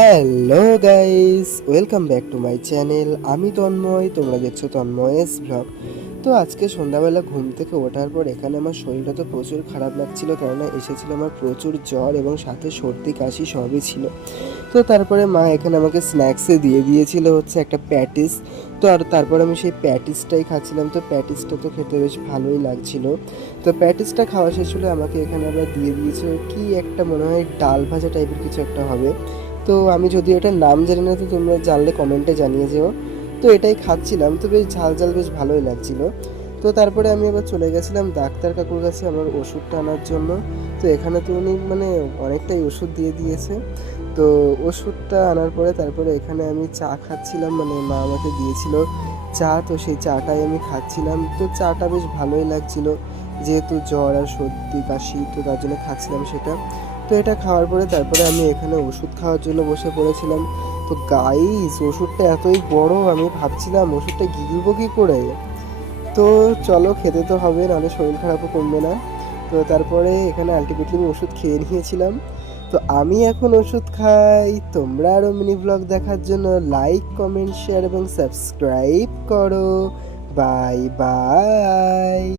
Hello guys, welcome back to my channel. আমি তন্ময়, তোমরা দেখছো তন্ময়েস ব্লগ। তো আজকে সন্ধ্যাবেলা ঘুম থেকে ওঠার পর এখানে আমার শরীরটা তো প্রচুর খারাপ লাগছিল, কেননা এসেছিল আমার প্রচুর জ্বর এবং সাথে সর্দি কাশি সবই ছিল। তো তারপরে মা এখানে আমাকে স্ন্যাক্সে দিয়ে দিয়েছিল হচ্ছে একটা প্যাটিস। তো আর তারপর আমি সেই প্যাটিসটাই খাচ্ছিলাম। তো প্যাটিসটা তো খেতে বেশ ভালোই লাগছিল। তো প্যাটিসটা খাওয়া শেষ হলে আমাকে এখানে আবার দিয়ে দিয়েছে কি একটা, মনে হয় ডাল ভাজা টাইপের কিছু একটা হবে। তো আমি যদিও এটার নাম জানি না, তো তোমরা জানলে কমেন্টে জানিয়ে যেও। তো এটাই খাচ্ছিলাম, তো বেশ ঝাল ঝাল বেশ ভালোই লাগছিল। তো তারপরে আমি আবার চলে গেছিলাম ডাক্তার কাকুর কাছে আমার ওষুধটা আনার জন্য। তো এখানে তো উনি মানে অনেকটাই ওষুধ দিয়ে দিয়েছে। তো ওষুধটা আনার পরে তারপরে এখানে আমি চা খাচ্ছিলাম, মানে মা আমাকে দিয়েছিল চা, তো সেই চাটাই আমি খাচ্ছিলাম। তো চাটা বেশ ভালোই লাগছিল, যেহেতু জ্বর আর সর্দি কাশি, তো তার জন্য খাচ্ছিলাম সেটা। তো এটা খাওয়ার পরে তারপরে আমি এখানে ওষুধ খাওয়ার জন্য বসে পড়েছিলাম। তো গাইস, ওষুধটা এতই বড়, আমি ভাবছিলাম ওষুধটা গিলবো কী করে। তো চলো, খেতে তো হবে, নাহলে শরীর খারাপও কমবে না। তো তারপরে এখানে আলটিমেটলি আমি ওষুধ খেয়ে নিয়েছিলাম। তো আমি এখন ওষুধ খাই। তোমরা আরও মিনি ব্লগ দেখার জন্য লাইক, কমেন্ট, শেয়ার এবং সাবস্ক্রাইব করো। Bye bye.